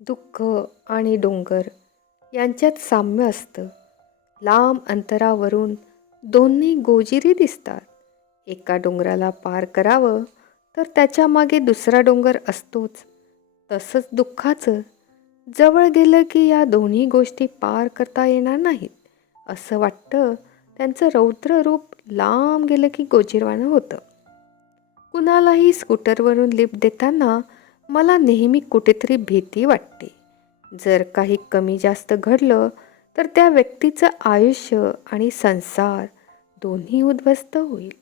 दुःख आणि डोंगर यांच्यात साम्य असतं. लांब अंतरावरून दोन्ही गोजिरी दिसतात. एका डोंगराला पार करावं तर त्याच्या मागे दुसरा डोंगर असतोच. तसंच दुःखाचं जवळ गेलं की या दोन्ही गोष्टी पार करता येणार नाहीत. असं वाटतं त्यांचं रौद्र रूप लांब गेलं की गोजीरवाणं होतं. कुणालाही स्कूटरवरून लिफ्ट देताना मला नेहमी कुठेतरी भीती वाटते. जर काही कमी जास्त घडलं तर त्या व्यक्तीचं आयुष्य आणि संसार दोन्ही उद्ध्वस्त होईल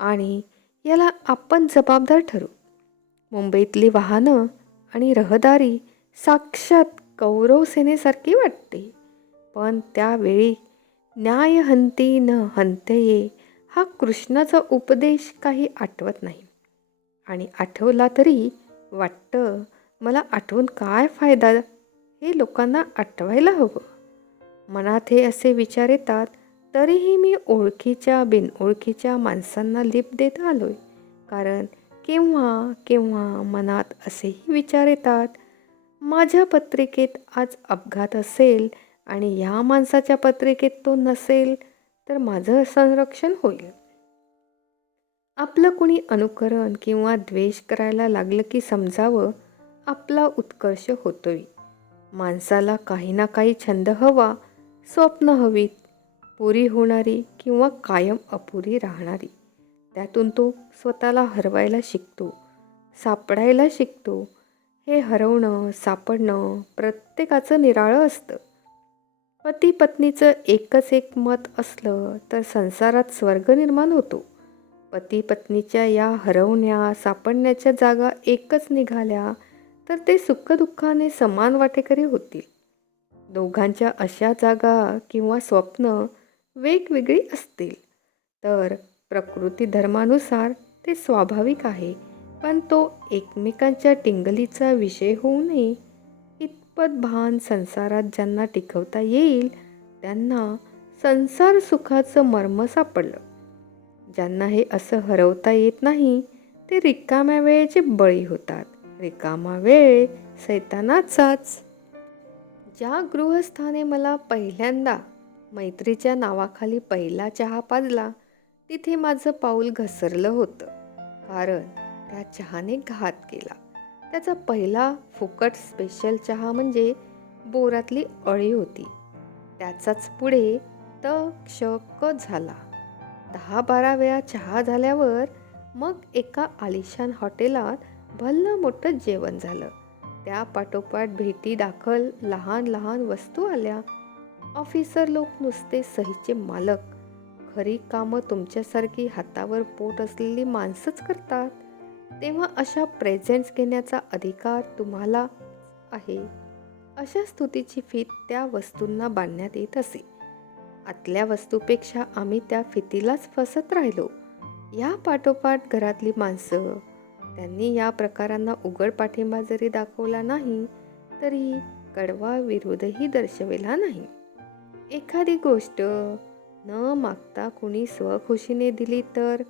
आणि याला आपण जबाबदार ठरू. मुंबईतली वाहनं आणि रहदारी साक्षात कौरव सेनेसारखी वाटते. पण त्यावेळी न्यायहंती न हंतये हा कृष्णाचा उपदेश काही आठवत नाही. आणि आठवला तरी वाटतं मला आठवून काय फायदा, हे लोकांना आठवायला हवं. मनात हे असे विचार येतात तरीही मी ओळखीच्या बिनओळखीच्या माणसांना लिफ्ट देत आलोय. कारण केव्हा केव्हा मनात असेही विचार येतात, माझ्या पत्रिकेत आज अपघात असेल आणि ह्या माणसाच्या पत्रिकेत तो नसेल तर माझं संरक्षण होईल. आपलं कुणी अनुकरण किंवा द्वेष करायला लागलं की समजावं आपला उत्कर्ष होतोय. माणसाला काही ना काही छंद हवा, स्वप्न हवीत, पुरी होणारी किंवा कायम अपुरी राहणारी. त्यातून तो स्वतःला हरवायला शिकतो, सापडायला शिकतो. हे हरवणं सापडणं प्रत्येकाचं निराळं असतं. पती पत्नीचं एकच एक मत असलं तर संसारात स्वर्ग निर्माण होतो. पती पत्नीच्या या हरवण्या सापडण्याच्या जागा एकच निघाल्या तर ते सुखदुःखाने समान वाटेकरी होतील. दोघांच्या अशा जागा किंवा स्वप्न वेगवेगळी असतील तर प्रकृती धर्मानुसार ते स्वाभाविक आहे. पण तो एकमेकांच्या टिंगलीचा विषय होऊ नये इतपत भान संसारात ज्यांना टिकवता येईल त्यांना संसार सुखाचं मर्म सापडलं. ज्यांना हे असं हरवता येत नाही ते रिकाम्या वेळेचे बळी होतात. रिकामा वेळ सैतानाचाच. ज्या गृहस्थाने मला पहिल्यांदा मैत्रीच्या नावाखाली पहिला चहा पाजला तिथे माझं पाऊल घसरलं होतं. कारण त्या चहाने घात केला. त्याचा पहिला फुकट स्पेशल चहा म्हणजे बोरातली अळी होती. त्याचाच पुढे त क्ष क झाला. 10-12 वेळा चहा झाल्यावर मग एका आलिशान हॉटेलात भलं मोठं जेवण झालं. त्या पाठोपाठ भेटी दाखल लहान लहान वस्तू आल्या. ऑफिसर लोक नुसते सहीचे मालक. खरी कामं तुमच्यासारखी हातावर पोट असलेली माणसंच करतात. तेव्हा अशा प्रेझेंट्स घेण्याचा अधिकार तुम्हाला आहे. अशा स्तुतीची फीत त्या वस्तूंना बांधण्यात येत असे. आतल्या वस्तूपेक्षा आम्ही त्या फितीलाच फसत राहिलो. या पाठोपाठ घरातली माणसं, त्यांनी या प्रकारांना उघड पाठिंबा जरी दाखवला नाही तरी कडवा विरोधही दर्शविला नाही. एखादी गोष्ट न मागता कुणी स्वखुशीने दिली तर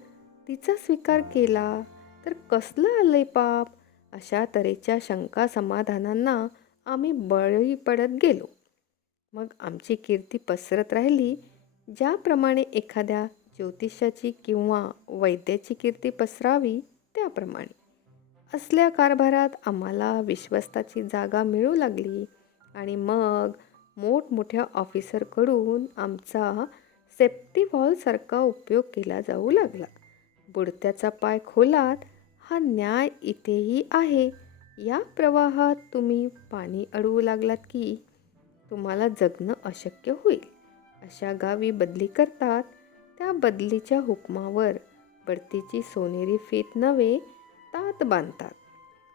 तिचा स्वीकार केला तर कसलं आलंय पाप, अशा तऱ्हेच्या शंका समाधानांना आम्ही बळी पडत गेलो. मग आमची कीर्ती पसरत राहिली. ज्याप्रमाणे एखाद्या ज्योतिषाची किंवा वैद्याची कीर्ती पसरावी त्याप्रमाणे. असल्या कारभारात आम्हाला विश्वस्ताची जागा मिळू लागली आणि मग मोठमोठ्या ऑफिसरकडून आमचा सेफ्टी वॉलसारखा उपयोग केला जाऊ लागला. बुडत्याचा पाय खोलात हा न्याय इथेही आहे. या प्रवाहात तुम्ही पाणी अडवू लागलात की तुम्हाला जगणं अशक्य होईल. अशा गावी बदली करतात. त्या बदलीच्या हुकमावर बढतीची सोनेरी फीत नव्हे तात बांधतात.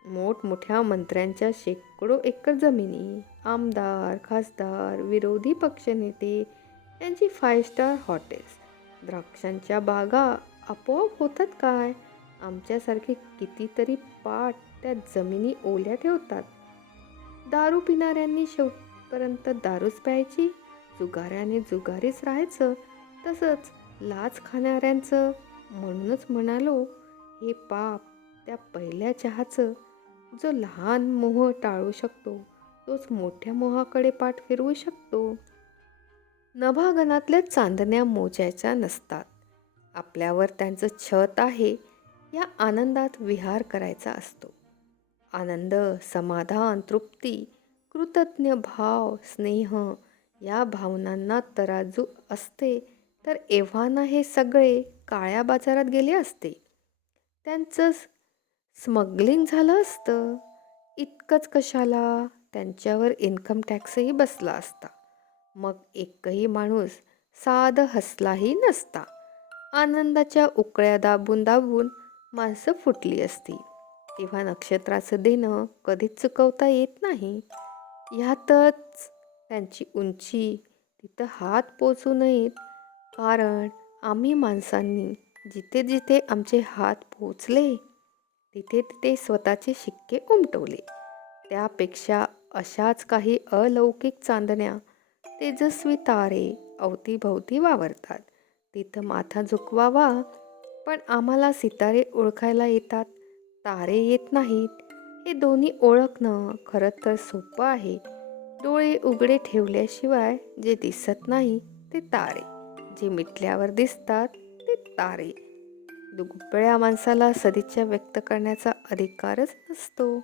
मोठमोठ्या मंत्र्यांच्या शेकडो एकर जमिनी, आमदार खासदार विरोधी पक्षनेते यांची 5 स्टार हॉटेल्स, द्राक्षांच्या बागा आपोआप होतात काय? आमच्यासारखे कितीतरी पाट त्या जमिनी ओल्या ठेवतात. दारू पिणाऱ्यांनी शेवटपर्यंत दारूच प्यायची, जुगाऱ्याने जुगारीच राहायचं. तसंच लाच खाणाऱ्यांचं. म्हणूनच म्हणालो, हे पाप त्या पहिल्या चहाचं जो लहान मोह टाळू शकतो तोच मोठ्या मोहाकडे पाठ फिरवू शकतो. नभागणातल्या चांदण्या मोजायच्या नसतात. आपल्यावर त्यांचं छत आहे या आनंदात विहार करायचा असतो. आनंद, समाधान, तृप्ती, कृतज्ञ भाव, स्नेह या भावनांना तराजू असते तर एव्हाना हे सगळे काळ्या बाजारात गेले असते. त्यांचं स्मगलिंग झालं असतं. इतकंच कशाला, त्यांच्यावर इन्कम टॅक्सही बसला असता. मग एकही माणूस साधं हसलाही नसता. आनंदाच्या उकळ्या दाबून दाबून माणसं फुटली असती. तेव्हा नक्षत्राचं देणं कधीच चुकवता येत नाही. ह्यातच त्यांची उंची, तिथं हात पोचू नयेत. कारण आम्ही माणसांनी जिथे जिथे आमचे हात पोचले तिथे तिथे स्वतःचे शिक्के उमटवले. त्यापेक्षा अशाच काही अलौकिक चांदण्या, तेजस्वी तारे अवतीभवती वावरतात. तिथं माथा झुकवावा. पण आम्हाला सितारे ओळखायला येतात, तारे येत नाहीत. हे दोन्ही ओळखणं खरं तर सोपं आहे. डोळे उघडे ठेवल्याशिवाय जे दिसत नाही ते तारे, जे मिटल्यावर दिसतात ते तारे. दुबळ्या माणसाला सदिच्छा व्यक्त करण्याचा अधिकारच नसतो.